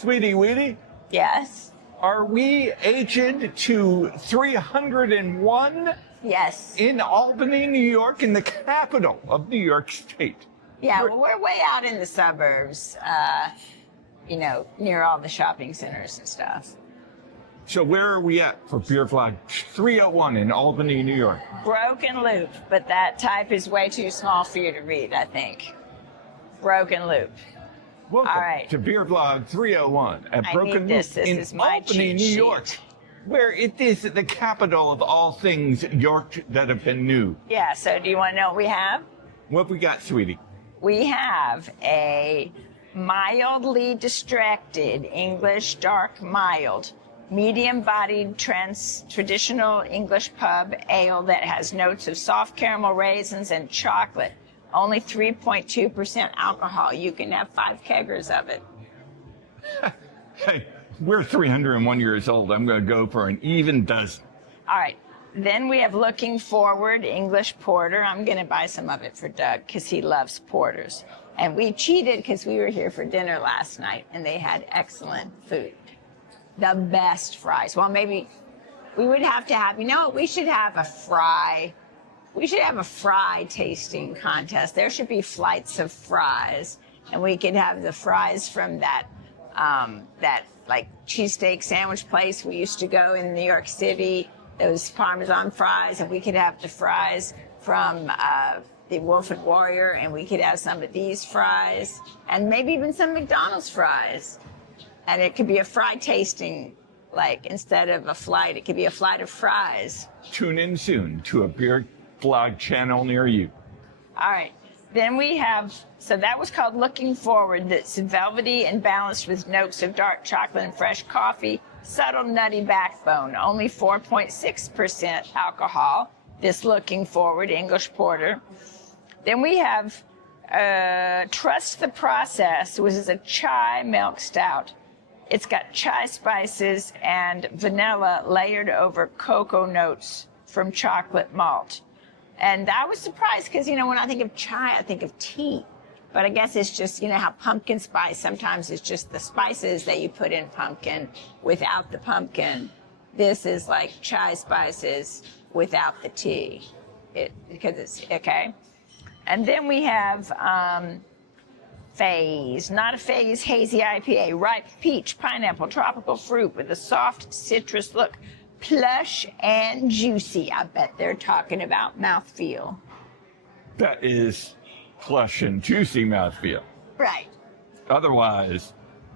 Sweetie Weetie, Yes. are we aged to 301 Yes. in Albany, New York, in the capital of New York State? Yeah, well, we're way out in the suburbs, near all the shopping centers and stuff. So where are we at for BeerVlog 301 in Albany, New York? Broken Loop, but that type is way too small for you to read, I think. Broken Loop. Welcome All right. to BeerVlog 301 at Broken Loop This in is my Albany, cheat New sheet. York, where it is the capital of all things York that have been new. Yeah, so do you want to know what we have? What we got, Sweetie? We have a mildly distracted English dark mild, medium-bodied traditional English pub ale that has notes of soft caramel raisins and chocolate. Only 3.2% alcohol. You can have 5 keggers of it. Hey, we're 301 years old. I'm going to go for an even dozen. All right. Then we have Looking Forward English Porter. I'm going to buy some of it for Doug because he loves porters. And we cheated because we were here for dinner last night and they had excellent food. The best fries. Well, maybe we would have to have, we should have a fry. We should have a fry tasting contest. There should be flights of fries, and we could have the fries from that like cheesesteak sandwich place we used to go in New York City, those Parmesan fries, and we could have the fries from the Wolf and Warrior, and we could have some of these fries, and maybe even some McDonald's fries. And it could be a fry tasting, like instead of a flight, it could be a flight of fries. Tune in soon to a BeerVlog channel near you. All right. Then we have, so that was called Looking Forward. That's velvety and balanced with notes of dark chocolate and fresh coffee, subtle nutty backbone, only 4.6% alcohol, this Looking Forward English Porter. Then we have Trust the Process, which is a chai milk stout. It's got chai spices and vanilla layered over cocoa notes from chocolate malt. And I was surprised because, when I think of chai, I think of tea. But I guess it's just, how pumpkin spice, sometimes it's just the spices that you put in pumpkin without the pumpkin. This is like chai spices without the tea. Because it's, okay. And then we have Phase, not a Phase, Hazy IPA, ripe peach, pineapple, tropical fruit with a soft citrus look. Plush and juicy. I bet they're talking about mouthfeel. That is plush and juicy mouthfeel. Right. Otherwise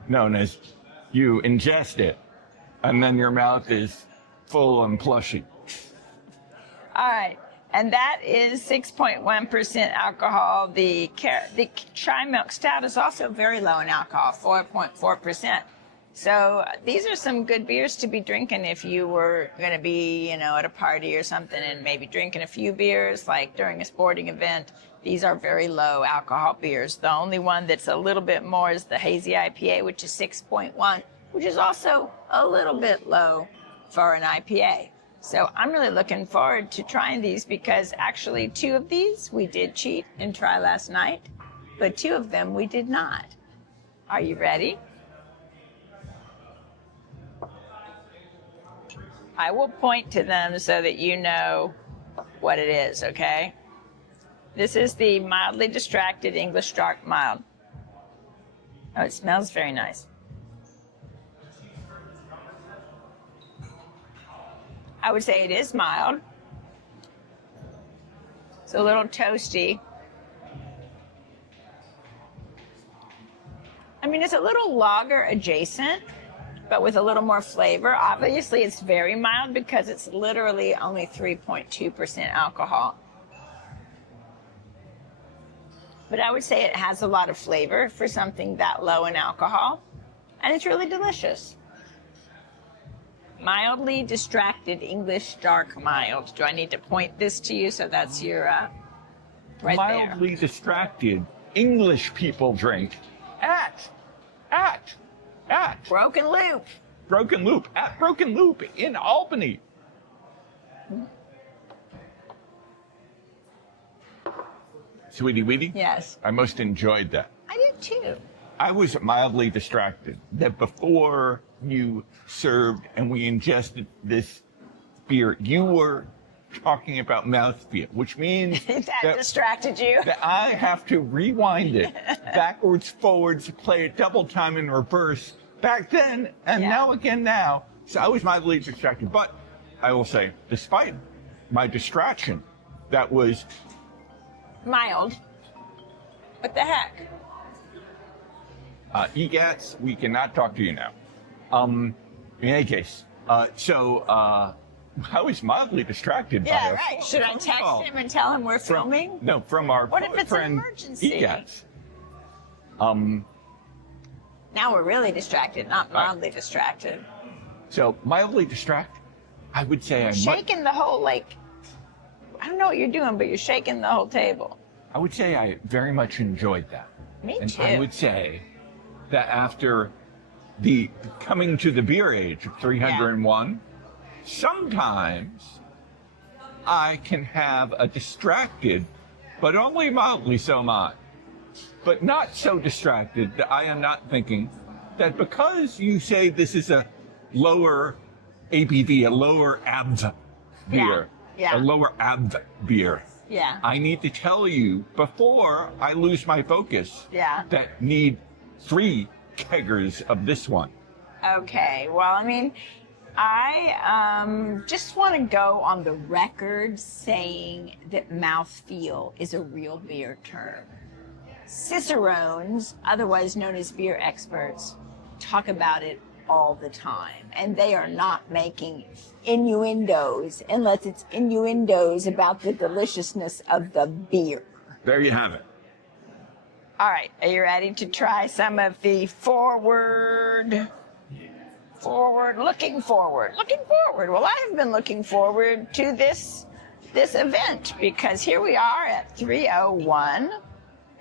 known as you ingest it, and then your mouth is full and plushy. All right. And that is 6.1% alcohol. The chai milk stout is also very low in alcohol, 4.4%. So these are some good beers to be drinking if you were going to be, at a party or something and maybe drinking a few beers, like during a sporting event. These are very low alcohol beers. The only one that's a little bit more is the Hazy IPA, which is 6.1, which is also a little bit low for an IPA. So I'm really looking forward to trying these because actually 2 of these we did cheat and try last night, but 2 of them we did not. Are you ready? I will point to them so that you know what it is, okay? This is the mildly distracted English dark mild. Oh, it smells very nice. I would say it is mild. It's a little toasty. I mean, it's a little lager adjacent, but with a little more flavor. Obviously, it's very mild because it's literally only 3.2% alcohol. But I would say it has a lot of flavor for something that low in alcohol, and it's really delicious. Mildly distracted English dark mild. Do I need to point this to you so that's your right there? Mildly distracted English people drink at Broken Loop. Broken Loop, at Broken Loop in Albany. Sweetie Weetie? Yes. I most enjoyed that. I did too. I was mildly distracted that before you served and we ingested this beer, you were talking about mouthfeel, which means that distracted you. that I have to rewind it backwards, forwards, play it double time in reverse back then and now again now. So I was mildly distracted. But I will say, despite my distraction, that was mild. What the heck? EGATs, we cannot talk to you now. In any case, I was mildly distracted by Yeah, right. Should I text him and tell him we're filming? No, from our What if it's an friend emergency? EGATs. Now we're really distracted, not mildly distracted. So mildly distracted, I would say Shaking the whole, like, I don't know what you're doing, but you're shaking the whole table. I would say I very much enjoyed that. Me and too. I would say that after the coming to the beer age of 301, sometimes I can have a distracted, but only mildly so mind, but not so distracted that I am not thinking that because you say this is a lower ABV, a lower ABV beer, a lower ABV beer, I need to tell you before I lose my focus that need 3 keggers of this one. Okay, well, I mean, I just want to go on the record saying that mouthfeel is a real beer term. Cicerones, otherwise known as beer experts, talk about it all the time, and they are not making innuendos unless it's innuendos about the deliciousness of the beer. There you have it. All right, are you ready to try some of the looking forward. Well, I have been looking forward to this event because here we are at 301,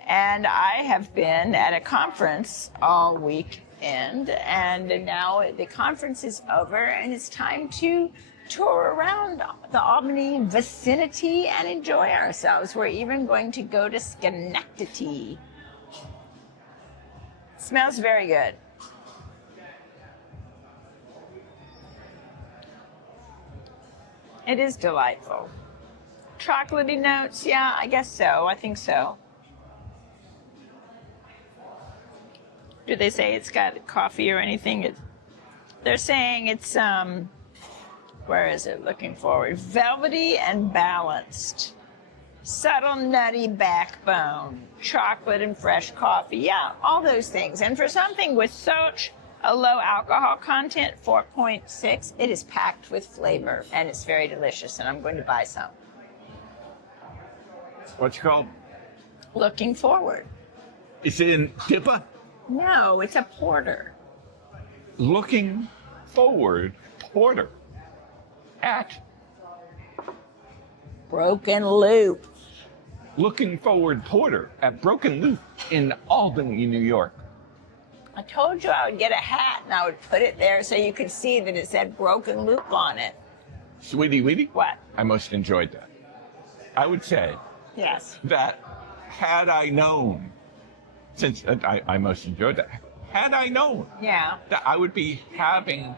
and I have been at a conference all weekend, and now the conference is over, and it's time to tour around the Albany vicinity and enjoy ourselves. We're even going to go to Schenectady. Smells very good. It is delightful. Chocolatey notes, yeah, I guess so. I think so. Do they say it's got coffee or anything? They're saying it's, where is it? Looking forward. Velvety and balanced. Subtle, nutty backbone. Chocolate and fresh coffee. Yeah, all those things. And for something with such a low alcohol content, 4.6, it is packed with flavor, and it's very delicious, and I'm going to buy some. What's it called? Looking forward. Is it in Dippa? No, it's a porter. Looking forward, porter. At Broken Loop. Looking forward, porter at Broken Loop in Albany, New York. I told you I would get a hat and I would put it there so you could see that it said Broken Loop on it. Sweetie Weetie? What? I most enjoyed that. I would say that had I known, since I most enjoyed that, had I known that I would be having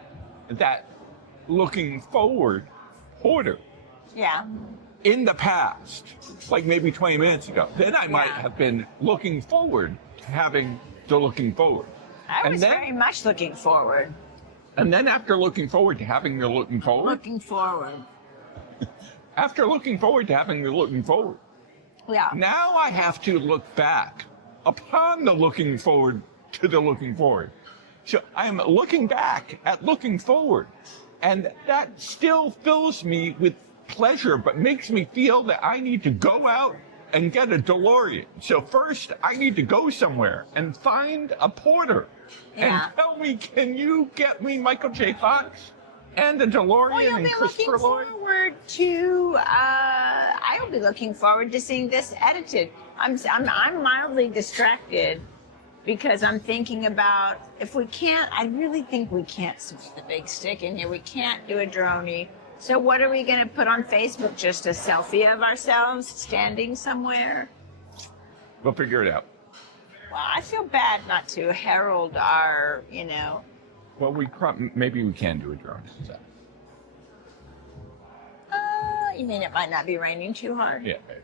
that looking forward porter in the past, like maybe 20 minutes ago, then I might have been looking forward to having the looking forward. I was very much looking forward. And then after looking forward to having the looking forward. Looking forward. After looking forward to having the looking forward. Yeah. Now I have to look back upon the looking forward to the looking forward. So I'm looking back at looking forward. And that still fills me with pleasure, but makes me feel that I need to go out and get a DeLorean. So first, I need to go somewhere and find a porter and tell me, can you get me Michael J. Fox and a DeLorean and Christopher Lloyd? I'll be looking forward to seeing this edited. I'm mildly distracted because I'm thinking about if we can't. I really think we can't submit the big stick in here. We can't do a droney. So what are we going to put on Facebook? Just a selfie of ourselves standing somewhere? We'll figure it out. Well, I feel bad not to herald our, Well, maybe we can do a drone. So. You mean it might not be raining too hard? Yeah. Maybe.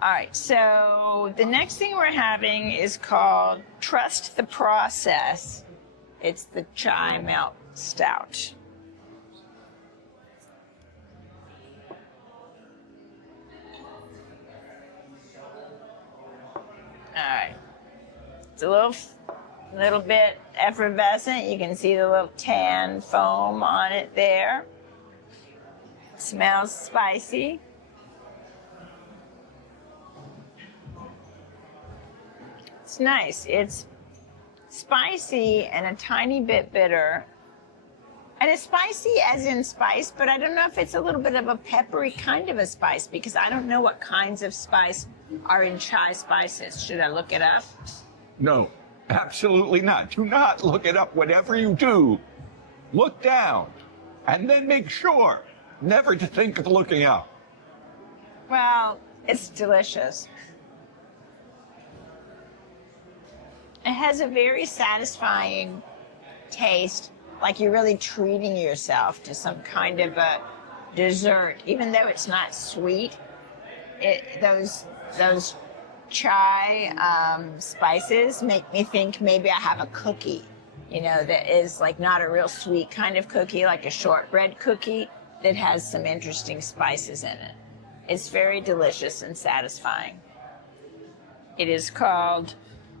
All right, so the next thing we're having is called Trust the Process. It's the Chai Melt Stout. All right, it's a little bit effervescent. You can see the little tan foam on it there. Smells spicy. It's nice. It's spicy and a tiny bit bitter. And it's spicy as in spice, but I don't know if it's a little bit of a peppery kind of a spice because I don't know what kinds of spice are in chai spices. Should I look it up? No, absolutely not. Do not look it up. Whatever you do, look down and then make sure never to think of looking up. Well, it's delicious. It has a very satisfying taste, like you're really treating yourself to some kind of a dessert, even though it's not sweet. Those chai spices make me think maybe I have a cookie, that is like not a real sweet kind of cookie, like a shortbread cookie that has some interesting spices in it. It's very delicious and satisfying. It is called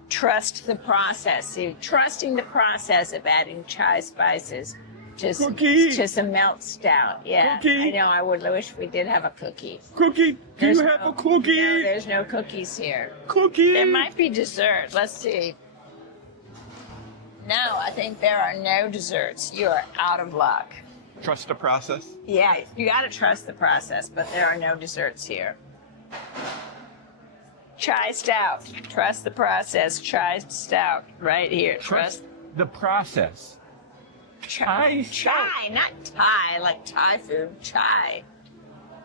Trust the Process. So trusting the process of adding chai spices to some melt stout. Yeah, cookie. I know. I would wish we did have a cookie. Cookie? Do you have a cookie? No, there's no cookies here. Cookie? There might be dessert. Let's see. No, I think there are no desserts. You are out of luck. Trust the process? Yeah, you got to trust the process, but there are no desserts here. Chai stout. Trust the process. Chai stout. Right here. Trust the process. Chai stout. Chai, not Thai, like Thai food. Chai.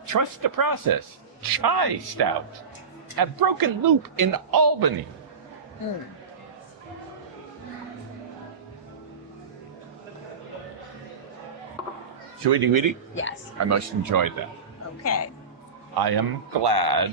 Trust the process. Chai stout. At Broken Loop in Albany. Sweetie Weetie? Yes. I most enjoyed that. Okay. I am glad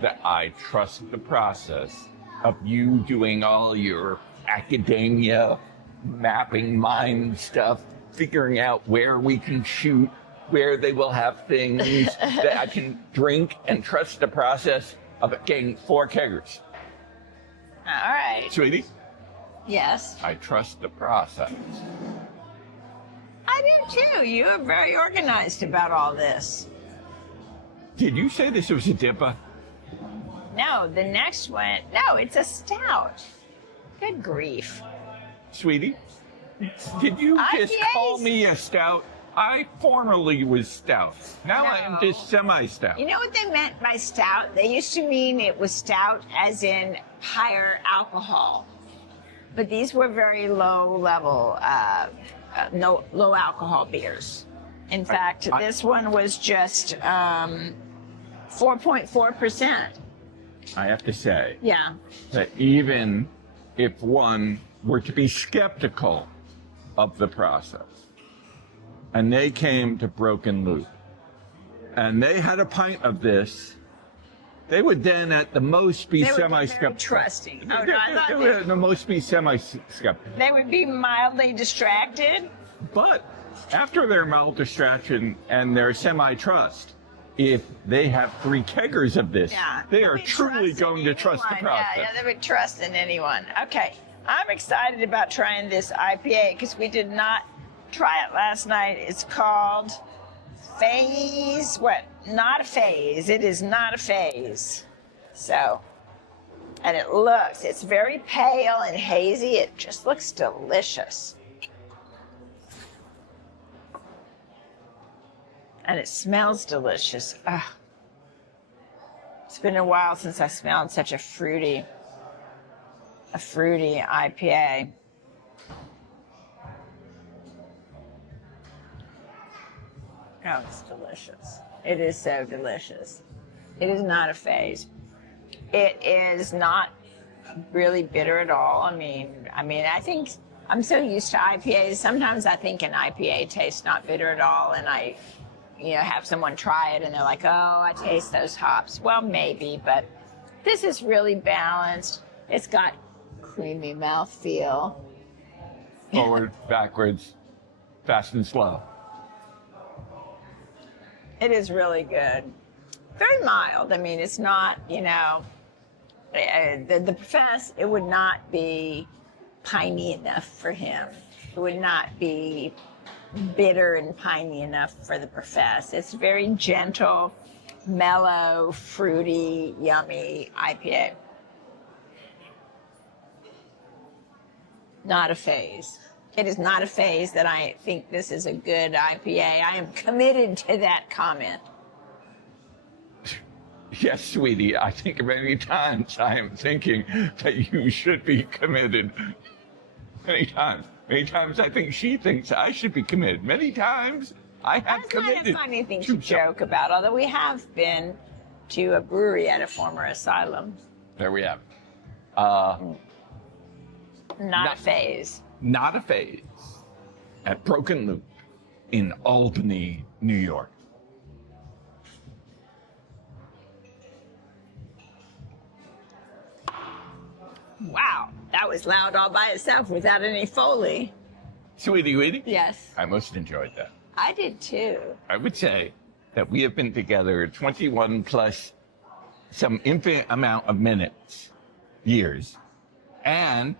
that I trust the process of you doing all your academia, mapping mind stuff, figuring out where we can shoot, where they will have things that I can drink, and trust the process of getting 4 keggers. All right. Sweetie, Yes. I trust the process. I do too. You are very organized about all this. Did you say this was a dipper? No, the next one. No, it's a stout. Good grief. Sweetie, did you just IPAs. call me a stout? I formerly was stout. Now I am No. just semi-stout. You know what they meant by stout? They used to mean it was stout as in higher alcohol. But these were very low level, low alcohol beers. In fact, this one was just 4.4%. I have to say Yeah. that even if one were to be skeptical of the process, and they came to Broken Loop, and they had a pint of this, they would then at the most be They would be very semi-skeptical. trusting. Oh, no, They I thought would at the most be semi-skeptical. they would be mildly distracted. But after their mild distraction and their semi-trust, if they have 3 keggers of this, Yeah. they They are would truly trust going in to trust the anyone. process. Yeah, they would trust in anyone. Okay, I'm excited about trying this IPA because we did not try it last night. It's called Phase. What? Not a phase. It is not a phase. So, and it's very pale and hazy. It just looks delicious. And it smells delicious. Ugh. It's been a while since I smelled such a fruity IPA. Oh, it's delicious. It is so delicious. It is not a phase. It is not really bitter at all. I mean, I think I'm so used to IPAs. Sometimes I think an IPA tastes not bitter at all, and I, have someone try it and they're like, "Oh, I taste those hops." Well, maybe, but this is really balanced. It's got creamy mouthfeel. Forward, backwards, fast and slow. It is really good. Very mild. I mean, it's not, the profess, it would not be piney enough for him. It would not be bitter and piney enough for the profess. It's very gentle, mellow, fruity, yummy IPA. Not a phase. It is not a phase that I think this is a good IPA. I am committed to that comment. Yes, sweetie, I think many times I am thinking that you should be committed. Many times. Many times I think she thinks I should be committed. Many times I have That's committed. not a funny thing to joke about, although we have been to a brewery at a former asylum. There we have it. Not a phase. Not a phase. At Broken Loop in Albany, New York. Wow, that was loud all by itself without any Foley. Sweetie, Weetie? Yes, I most enjoyed that. I did too. I would say that we have been together 21 plus some infinite amount of minutes, years, and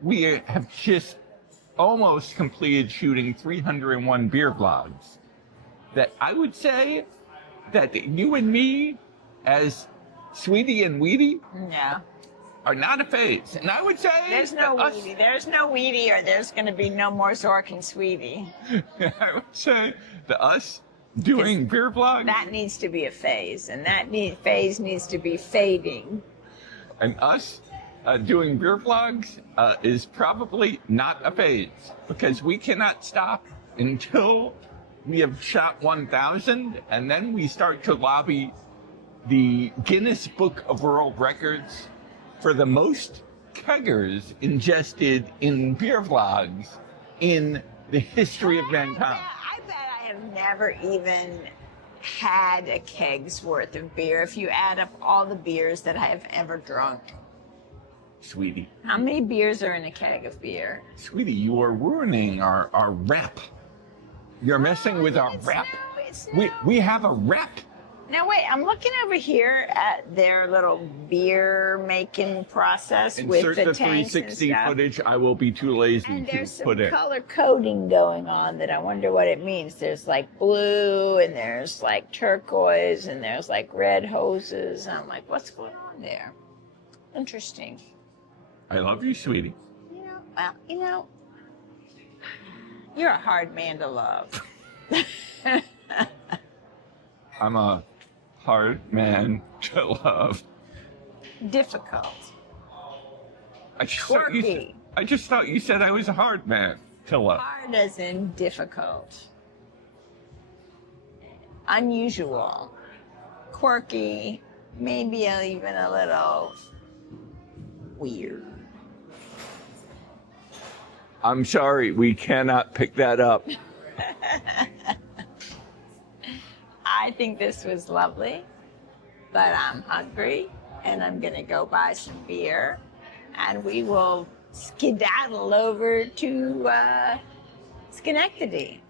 we have just almost completed shooting 301 beer vlogs. That I would say that you and me, as Sweetie and Weetie, Yeah. are not a phase. And I would say There's no that Weedy. There's no Weedy, or there's going to be no more Zork and Sweetie. I would say that us doing beer vlogs That needs to be a phase, and that phase needs to be fading. and us doing beer vlogs is probably not a phase, because we cannot stop until we have shot 1,000, and then we start to lobby the Guinness Book of World Records for the most keggers ingested in beer vlogs in the history of mankind. I bet I have never even had a keg's worth of beer if you add up all the beers that I have ever drunk. Sweetie, How many beers are in a keg of beer? sweetie, you are ruining our rep. You're messing with our rep. We have a rep. Now wait, I'm looking over here at their little beer making process with Insert the the tanks and 360 stuff. footage. I will be too lazy And to there's some put in. color coding going on that I wonder what it means. There's like blue, and there's like turquoise, and there's like red hoses. And I'm like, what's going on there? Interesting. I love you, sweetie. You're a hard man to love. I'm a hard man to love. Difficult. I just Quirky. thought you said I was a hard man to love. Hard as in difficult. Unusual. Quirky. Maybe even a little weird. I'm sorry, we cannot pick that up. I think this was lovely, but I'm hungry and I'm gonna go buy some beer, and we will skedaddle over to Schenectady.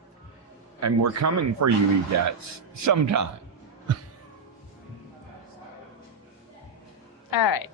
And we're coming for you, egads, sometime. All right.